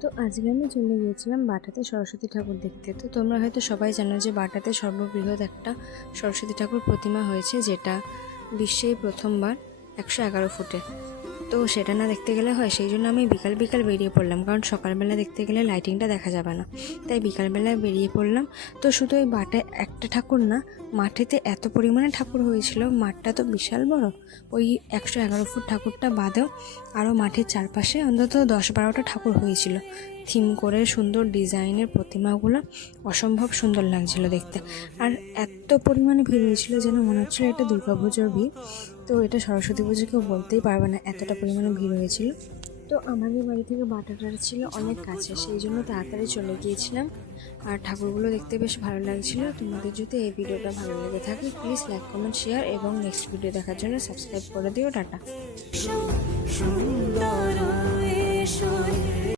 তো আজকে আমি চলে গিয়েছিলাম বাটাতে সরস্বতী ঠাকুর দেখতে। তো তোমরা হয়তো সবাই জানো যে বাটাতে সর্ববৃহৎ একটা সরস্বতী ঠাকুর প্রতিমা হয়েছে, যেটা বিশ্বেই প্রথমবার 111 ফুটের। তো সেটা না দেখতে গেলে হয়, সেই জন্য আমি বিকাল বিকাল বেরিয়ে পড়লাম, কারণ সকালবেলা দেখতে গেলে লাইটিংটা দেখা যাবে না, তাই বিকালবেলায় বেরিয়ে পড়লাম। তো শুধু ওই বাটে একটা ঠাকুর না, মাঠেতে এত পরিমাণে ঠাকুর হয়েছিল, মাঠটা তো বিশাল বড়। ওই 111 ফুট ঠাকুরটা বাদেও আরও মাঠের চারপাশে অন্তত 10-12টা ঠাকুর হয়েছিল, থিম করে সুন্দর ডিজাইনের প্রতিমাগুলো অসম্ভব সুন্দর লাগছিল দেখতে। আর এত পরিমাণে ভিড় হয়েছিল যেন মনে হচ্ছিলো এটা দুর্গাপুজোর ভিড়। তো এটা সরস্বতী পুজো কেউ বলতেই পারবে না, এতটা পরিমাণে ভিড় হয়েছিল। তো আমাদের বাড়ি থেকে বাটাটা ছিল অনেক কাছে, সেই জন্য তাড়াতাড়ি চলে গিয়েছিলাম। আর ঠাকুরগুলো দেখতে বেশ ভালো লাগছিল। তোমাদের যদি এই ভিডিওটা ভালো লেগে থাকে, প্লিজ লাইক, কমেন্ট, শেয়ার এবং নেক্সট ভিডিও দেখার জন্য সাবস্ক্রাইব করে দিও। টাটা।